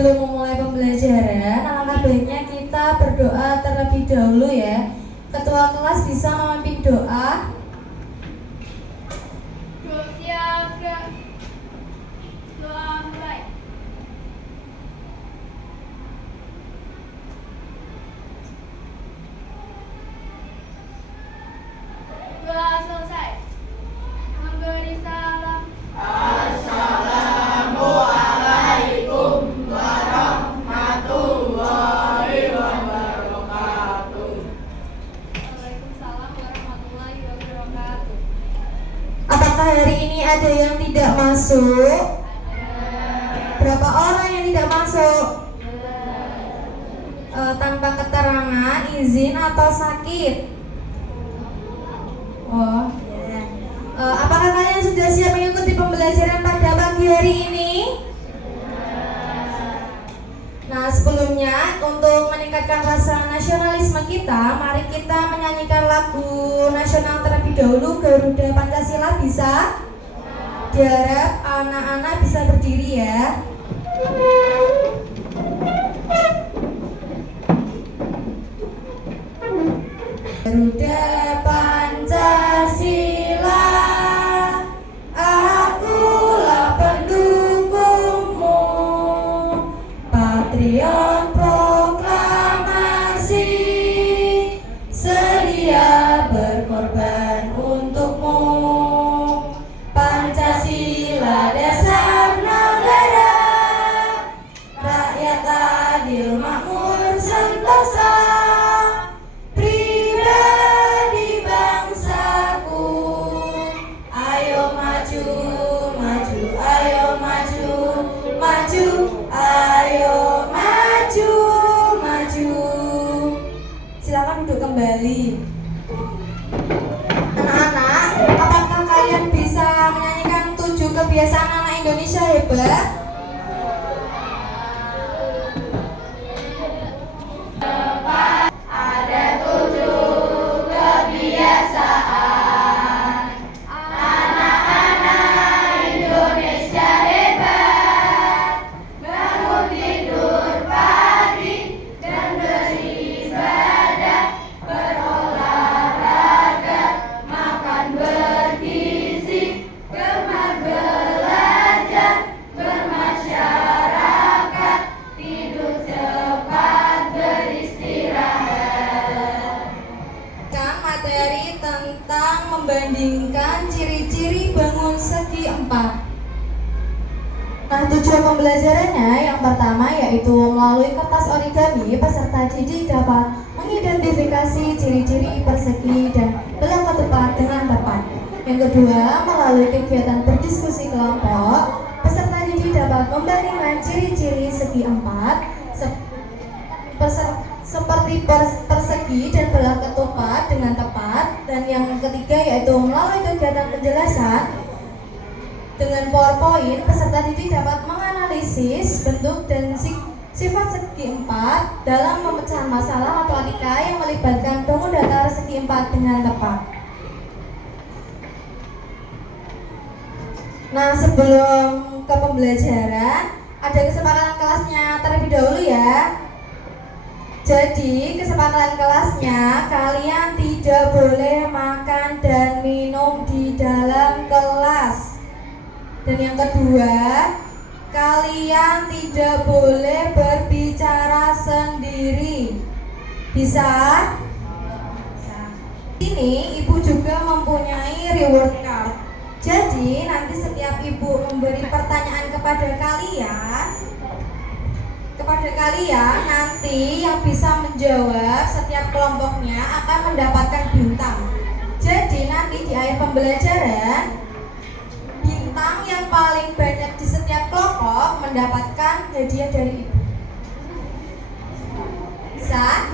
sebelum memulai pembelajaran, alangkah baiknya kita berdoa terlebih dahulu ya. Ketua kelas bisa memimpin doa. Doa mulai. Doa selesai. Memberi salam. Assalamualaikum warahmatullahi wabarakatuh. Waalaikumsalam warahmatullahi wabarakatuh. Apakah hari ini ada yang tidak masuk? Berapa orang yang tidak masuk? Tanpa keterangan, izin atau sakit? Oh, ya. Apakah kalian sudah siap mengikuti pembelajaran pada pagi hari ini? Nah, sebelumnya untuk meningkatkan rasa nasionalisme kita, mari kita menyanyikan lagu nasional terlebih dahulu, Garuda Pancasila. Bisa? Diharap anak-anak bisa berdiri ya. Garuda Pancasila, akulah pendukungmu, Patriot proklamasi, sedia berkorban untukmu. Pancasila dasar negara, rakyat adil makmur sentosa, pribadi bangsaku. Ayo maju, maju, ayo maju, maju, ayo maju, maju. Silakan duduk kembali. Anak-anak, apakah kalian bisa menyanyikan 7 kebiasaan anak Indonesia hebat? Ada 7 kebiasaan anak-anak Indonesia hebat. Bangun tidur pagi dan beribadah, berolahraga, makan bergizi, gemar belajar, bermasyarakat, tidur cepat, beristirahat. Materi tentang membandingkan ciri-ciri bangun segi 4. Nah, tujuan pembelajarannya yang pertama yaitu melalui kertas origami, peserta didik dapat mengidentifikasi ciri-ciri persegi dan belah ketupat dengan tepat. Yang kedua, melalui kegiatan berdiskusi kelompok, peserta didik dapat membandingkan ciri-ciri segi 4 seperti persegi dan belah ketupat dengan tepat. Dan yang ketiga yaitu melalui kegiatan penjelasan dengan PowerPoint, peserta didik dapat menganalisis bentuk dan sifat segi 4 dalam pemecahan masalah matematika yang melibatkan bangun datar segi 4 dengan tepat. Nah, sebelum ke pembelajaran, ada kesepakatan kelasnya terlebih dahulu ya. Jadi, kesepakatan kelasnya, kalian tidak boleh makan dan minum di dalam kelas. Dan yang kedua, kalian tidak boleh berbicara sendiri. Bisa? Bisa. Ini ibu juga mempunyai reward card. Jadi, nanti setiap ibu memberi pertanyaan kepada kalian, nanti yang bisa menjawab setiap kelompoknya akan mendapatkan bintang. Jadi nanti di akhir pembelajaran, bintang yang paling banyak di setiap kelompok mendapatkan hadiah dari ibu. Bisa?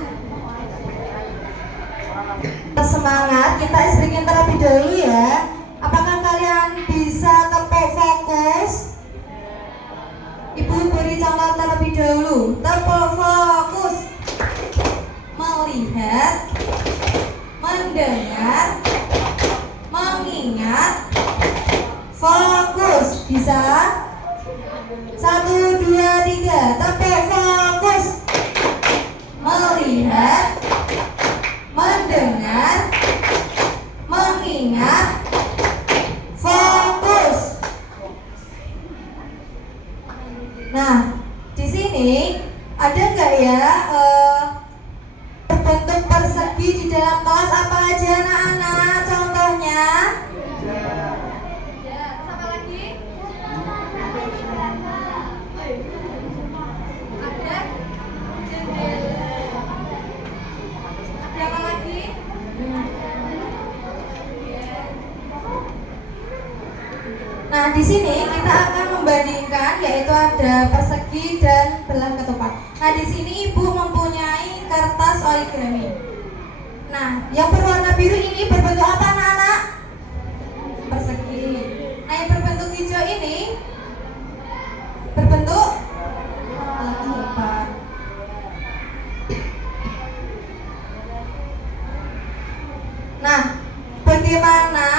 Semangat, kita speaking terlebih dahulu ya. Apakah kalian bisa tepuk fokus? Ibu beri contoh terlebih dahulu. Tepuk fokus. Melihat, mendengar, mengingat, fokus. Bisa? 1, 2, 3. Tepuk Ada nggak ya berbentuk persegi di dalam kelas apa aja anak-anak? Contohnya? Ya, terus apa lagi? Ada jendela. Ada apa lagi? Nah, di sini kita akan membandingkan, yaitu ada persegi dan belah ketupat. Nah, di sini Ibu mempunyai kertas origami. Nah, yang berwarna biru ini berbentuk apa anak-anak? Persegi. Nah, yang berbentuk hijau ini berbentuk belah ketupat. Nah, bagaimana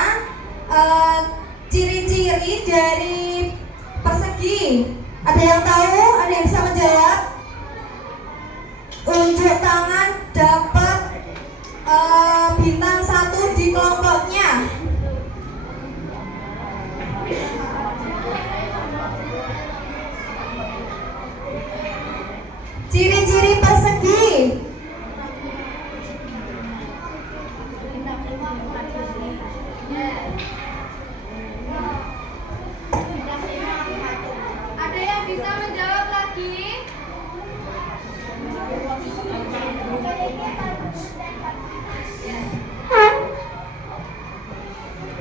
ciri-ciri dari persegi? Ada yang tahu? Ada yang bisa menjawab? Unjuk tangan dapat bintang 1 di kelompoknya. Ciri-ciri persegi. Ada yang bisa menjawab lagi?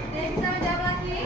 Ada yang bisa menjawab lagi?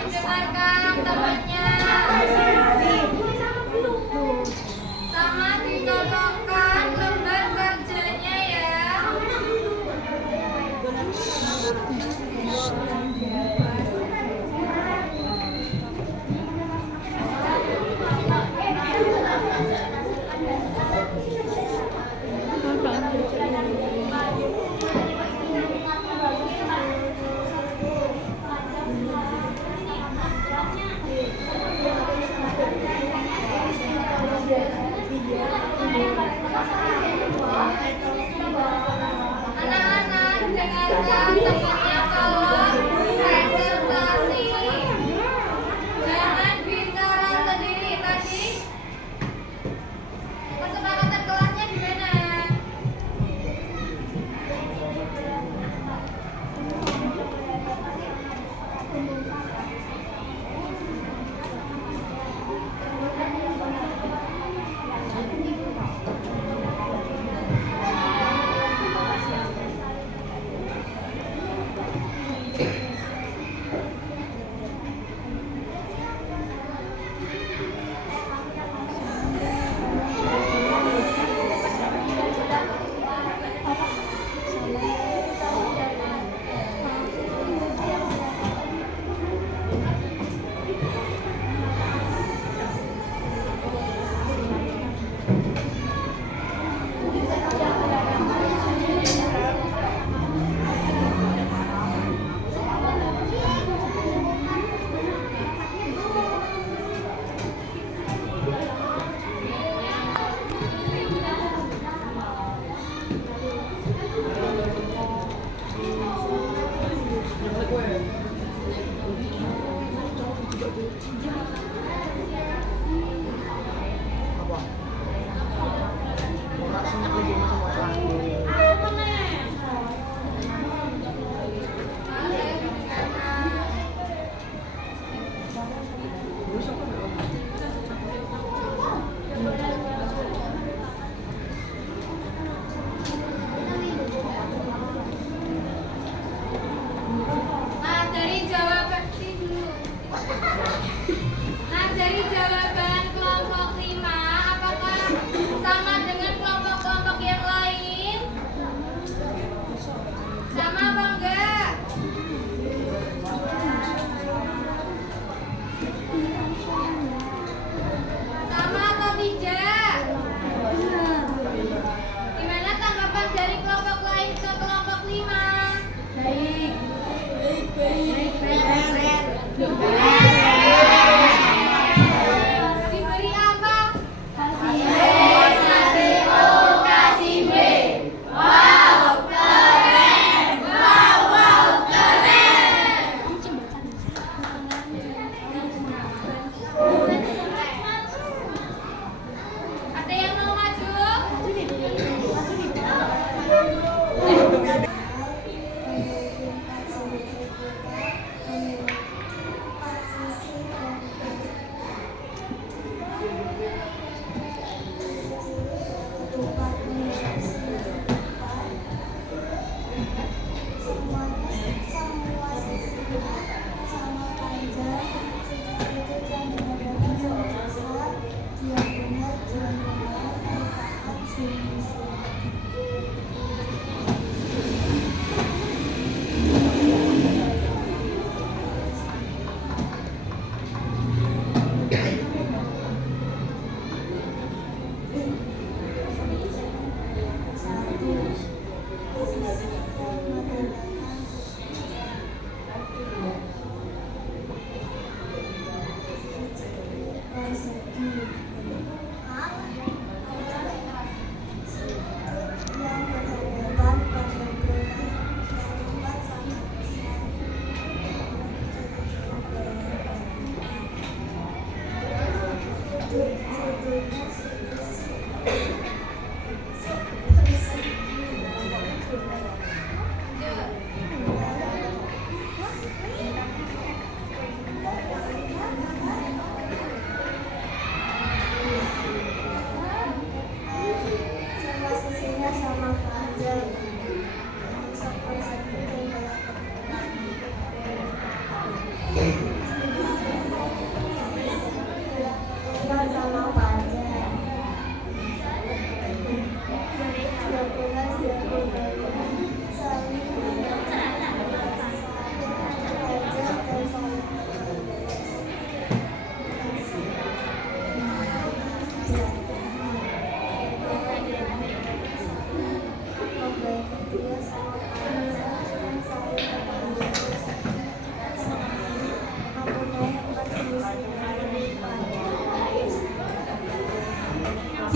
Didengarkan temannya. Sama dicocokkan lembar kerjanya ya. Anak-anak dengarkan temannya kalau presentasi. Jangan bicara sendiri tadi. Kesepakatan kelasnya gimana? Nah, dari jawaban kelompok 5, apakah sama dengan kelompok-kelompok yang lain? Sama apa enggak? Sama atau tidak? Gimana tanggapan dari kelompok lain ke kelompok 5? Baik. Diberi apa? Kasih B. Wow, keren. Wow, keren. Ada yang mau maju?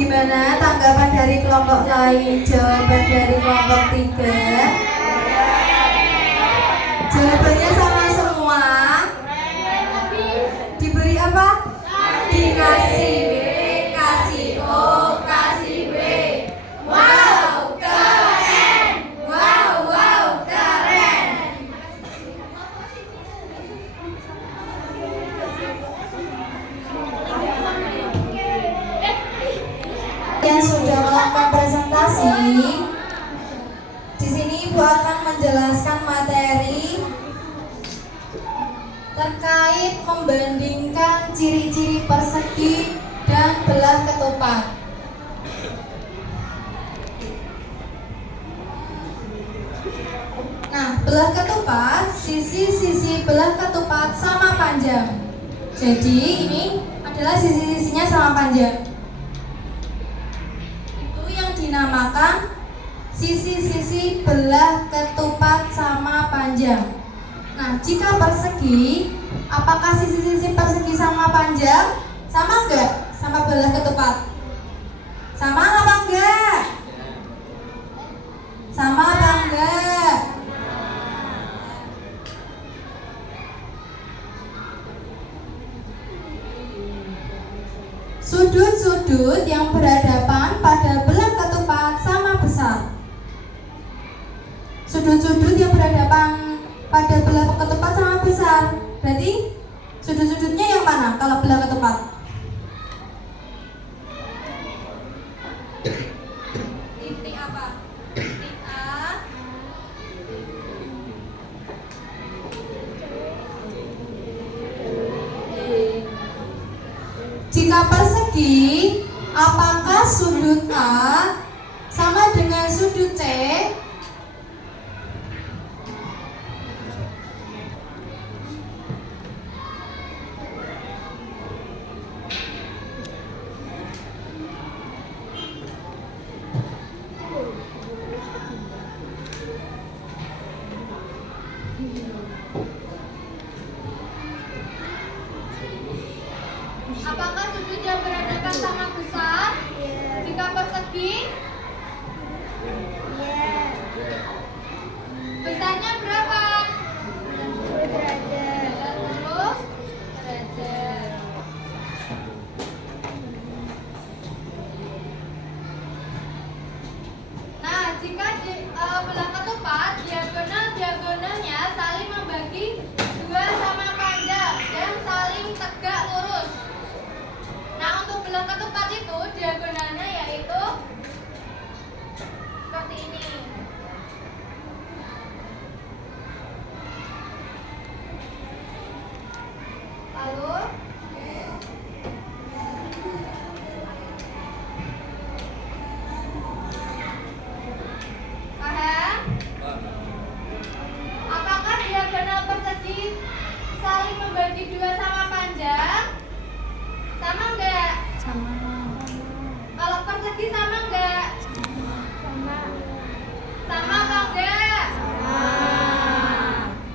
Gimana tanggapan dari kelompok lain? Jawaban dari kelompok 3? Jawabannya sama semua. Diberi apa? Dikasih B, kasih O, kasih B. Wow, keren. Wow, keren. Yang sudah melakukan presentasi, di sini Ibu akan menjelaskan materi terkait membandingkan ciri-ciri persegi dan belah ketupat. Nah, belah ketupat, sisi-sisi belah ketupat sama panjang. Jadi ini adalah sisi-sisinya sama panjang. Dinamakan sisi-sisi belah ketupat sama panjang. Nah, jika persegi, apakah sisi-sisi persegi sama panjang? Sama enggak? Sama belah ketupat? Sama apa enggak? Sama apa enggak? Sudut-sudut yang berhadapan pada belah ketupat sama besar. Sudut-sudut yang berhadapan pada belah ketupat sama besar. Berarti sudut-sudutnya yang mana kalau belah ketupat? Titik apa? Titik A. Jika persegi, apakah sudut A sama dengan sudut C? Apakah sudut yang berhadapan sama besar? Jika persegi? Besarnya berapa? 30 derajat. Nah, jika belah ketupat, diagonalnya saling membagi 2 sama panjang dan saling tegak lurus. Nah, untuk belah ketupat itu diagonalnya yaitu seperti ini. Lalu paham? Apakah diagonal persegi saling membagi 2 sama panjang? Sama enggak? Sama. Kalau persegi sama enggak? Sama. Sama apa enggak? Sama.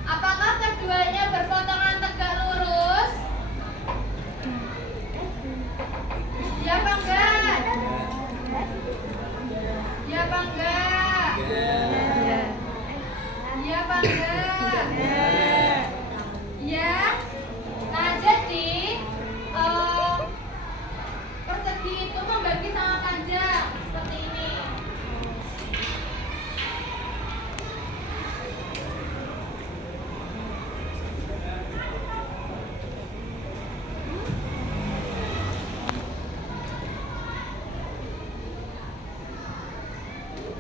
Apakah keduanya berpotongan tegak lurus? Ya apa enggak? Ya apa enggak? Ya apa enggak? Ya. Nah, jadi persegi itu membagi sama panjang seperti ini.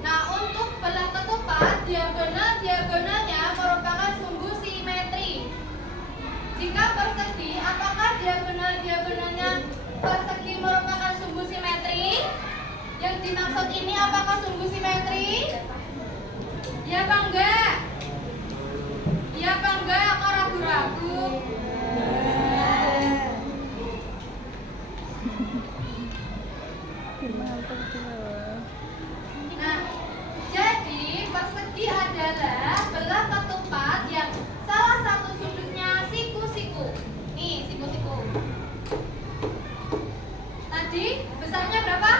Nah, untuk belah ketupat, diagonalnya merupakan sumbu simetri. Jika persegi, apakah diagonalnya persegi merupakan sumbu simetri? Yang dimaksud ini apakah sumbu simetri? Ya apa enggak? Ya apa enggak? Kok ragu-ragu? Nah, jadi persegi adalah belah ketupat yang salah satu sudutnya siku-siku. Nih, siku-siku. Tadi besarnya berapa?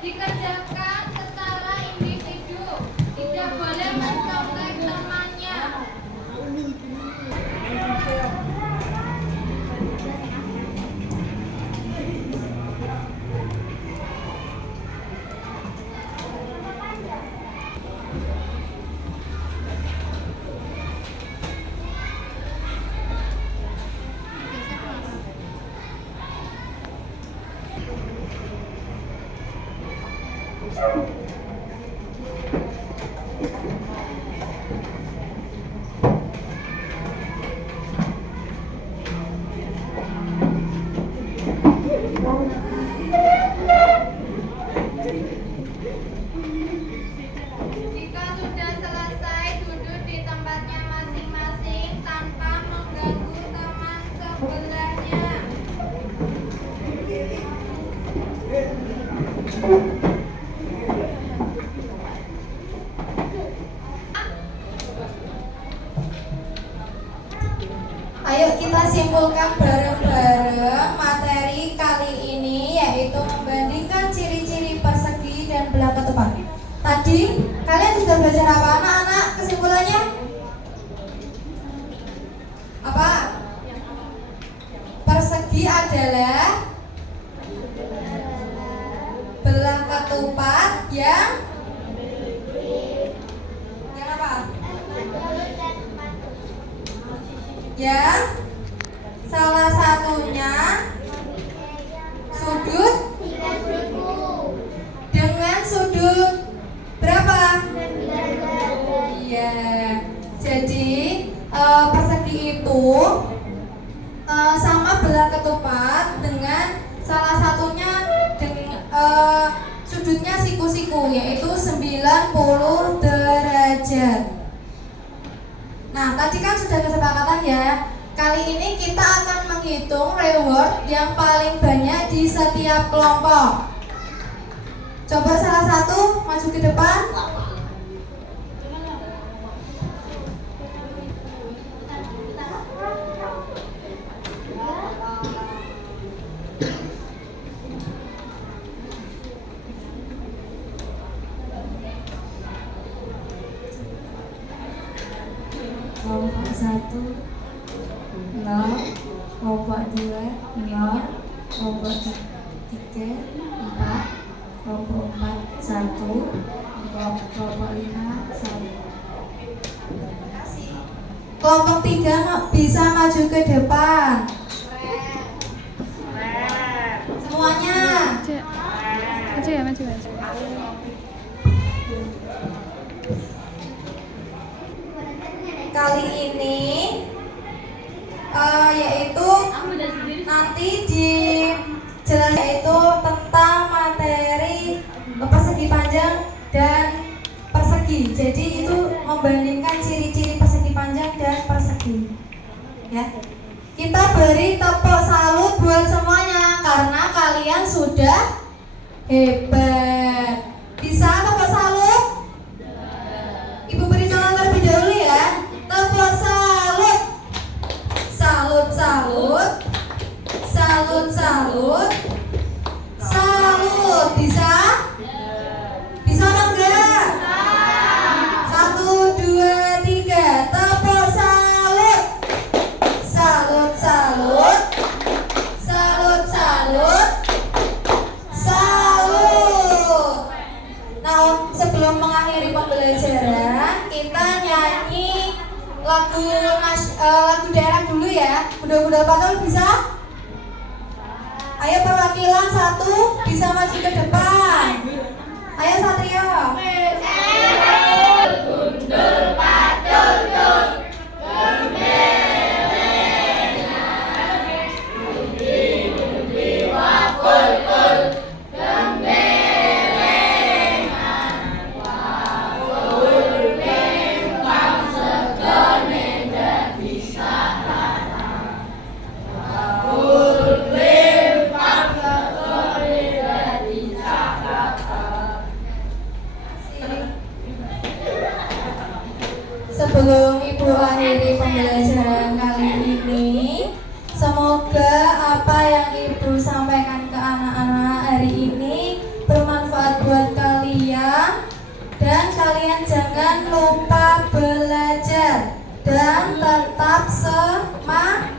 dikerjakan secara individu, tidak boleh mencontek temannya. Jika sudah selesai, duduk di tempatnya masing-masing tanpa mengganggu teman sebelahnya. Ayo kita simpulkan bareng-bareng materi kali ini, yaitu membandingkan ciri-ciri persegi dan belah ketupat. Tadi kalian sudah belajar apa anak-anak? Kesimpulannya apa? Persegi adalah belah ketupat yang apa? Yang salah satunya sudut dengan sudut berapa? Iya. Jadi persegi itu sama belah ketupat dengan salah satunya dengan sudutnya siku-siku, yaitu 90 derajat. Nah, tadi kan sudah kesepakatan ya. Kali ini kita akan menghitung reward yang paling banyak di setiap kelompok. Coba salah satu maju ke depan. Kelompok 1 0, kelompok 2 0, kelompok 3 4, kelompok 4 1, kelompok 5 1. Kelompok 3 bisa maju ke depan. Semuanya. Maju ya, maju. Kali ini yaitu nanti di jelas yaitu tentang materi persegi panjang dan persegi. Jadi itu membandingkan ciri-ciri persegi panjang dan persegi. Ya. Kita beri tepuk salut buat semuanya karena kalian sudah hebat. Bisa tepuk salut? Ibu beri contoh terlebih dahulu ya. Tepuk salut. Salut, salut. Salut, salut. Salut. Bisa? Bisa apa enggak? 1, 2, 3. Tepuk salut. Salut, salut. Salut, salut. Salut. Nah, sebelum mengakhiri pembelajaran, kita nyanyi lagu daerah dulu ya. Kuda-kuda patrol bisa? Ayo perwakilan 1 bisa maju ke depan. Ayo Satrio. Gundul patul tul, wakul kul, Sebelum Ibu akhiri pembelajaran kali ini, semoga apa yang Ibu sampaikan ke anak-anak hari ini bermanfaat kalian jangan lupa belajar dan tetap semangat.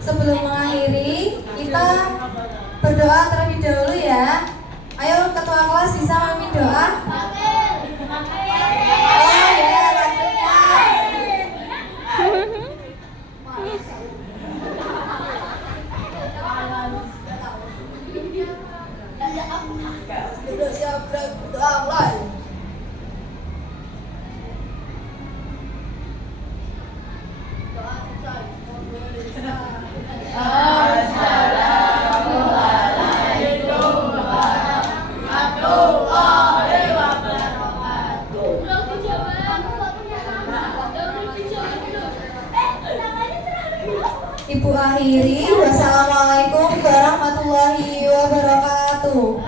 Sebelum mengakhiri, kita berdoa terlebih dahulu ya. Ayo ketua kelas bisa memimpin doa. Oh ya, tentunya. Sudah siap berdoa mulai. Ibu akhiri, wassalamualaikum warahmatullahi wabarakatuh.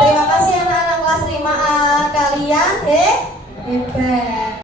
Terima kasih anak-anak kelas 5A kalian, hebat.